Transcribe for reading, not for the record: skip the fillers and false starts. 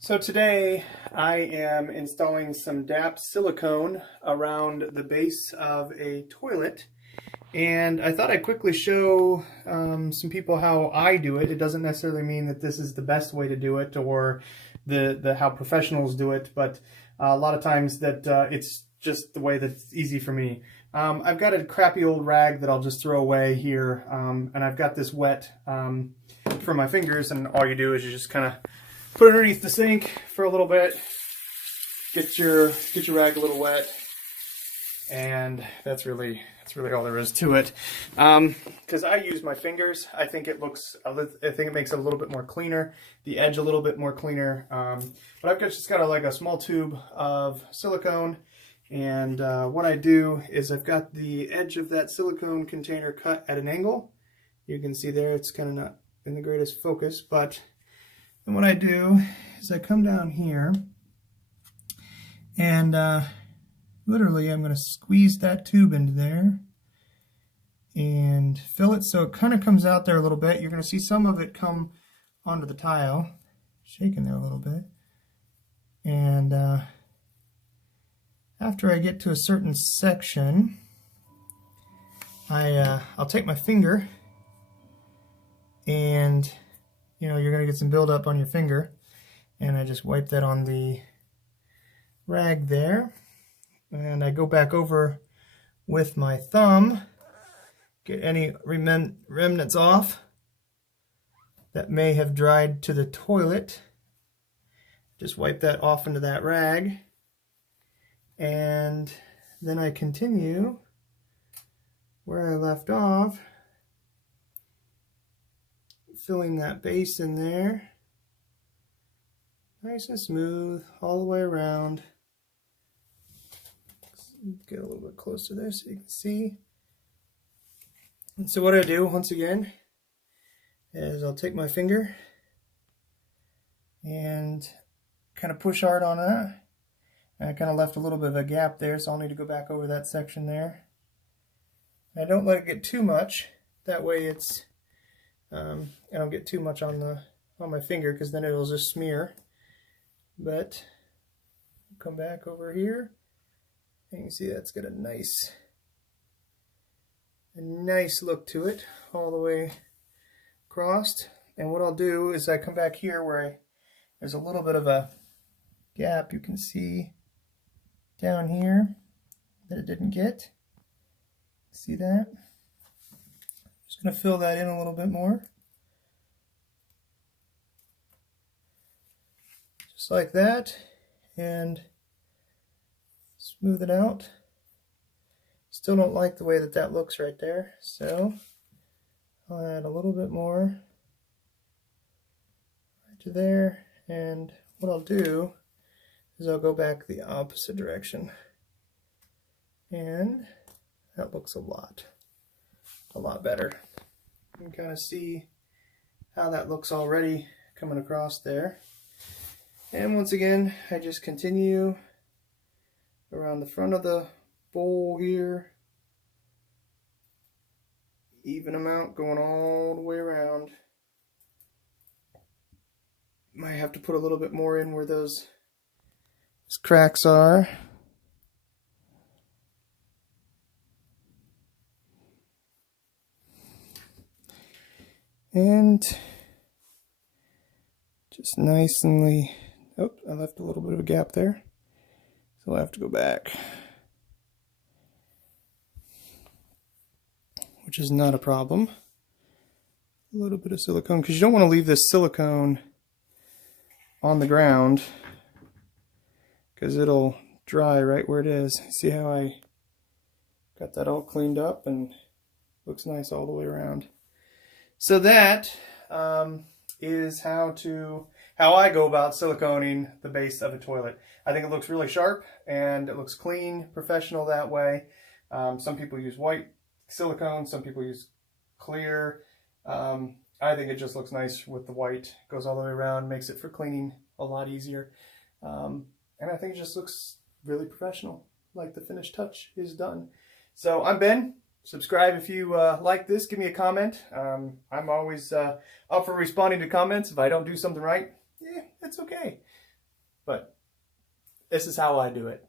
So today I am installing some DAP silicone around the base of a toilet, and I thought I'd quickly show some people how I do it. It doesn't necessarily mean that this is the best way to do it or the how professionals do it, but a lot of times that it's just the way that's easy for me. I've got a crappy old rag that I'll just throw away here, and I've got this wet for my fingers, and all you do is you just kind of put it underneath the sink for a little bit, get your rag a little wet, and that's really all there is to it. Because I use my fingers, I think it makes it a little bit more cleaner, the edge a little bit more cleaner. But I've just got like a small tube of silicone, and what I do is I've got the edge of that silicone container cut at an angle. You can see there it's kind of not in the greatest focus, but and what I do is I come down here and literally I'm going to squeeze that tube into there and fill it so it kind of comes out there a little bit. You're going to see some of it come onto the tile, shaking there a little bit. And after I get to a certain section, I'll take my finger, and you're going to get some buildup on your finger, and I just wipe that on the rag there, and I go back over with my thumb, get any remnants off that may have dried to the toilet, just wipe that off into that rag, and then I continue where I left off, filling that base in there nice and smooth all the way around. Get a little bit closer there so you can see. And so what I do once again is I'll take my finger and kind of push hard on that. And I kind of left a little bit of a gap there, so I'll need to go back over that section there. And I don't let it get too much, that way it's I don't get too much on my finger, because then it'll just smear. But come back over here, and you can see that's got a nice look to it all the way across. And what I'll do is I come back here where there's a little bit of a gap. You can see down here that it didn't get. See that? Just going to fill that in a little bit more. Just like that, and smooth it out. Still don't like the way that looks right there, so I'll add a little bit more right to there, and what I'll do is I'll go back the opposite direction, and that looks a lot better. You can kind of see how that looks already coming across there. And once again, I just continue around the front of the bowl here, even amount going all the way around. Might have to put a little bit more in where those cracks are. And just nicely, oh, I left a little bit of a gap there, so I'll have to go back, which is not a problem. A little bit of silicone, because you don't want to leave this silicone on the ground, because it'll dry right where it is. See how I got that all cleaned up and looks nice all the way around. So that is how I go about siliconing the base of a toilet. I think it looks really sharp and it looks clean, professional that way. Some people use white silicone, some people use clear. I think it just looks nice with the white. Goes all the way around, makes it for cleaning a lot easier. And I think it just looks really professional, like the finished touch is done. So I'm Ben. Subscribe if you like this. Give me a comment. I'm always up for responding to comments. If I don't do something right, yeah, it's okay. This is how I do it.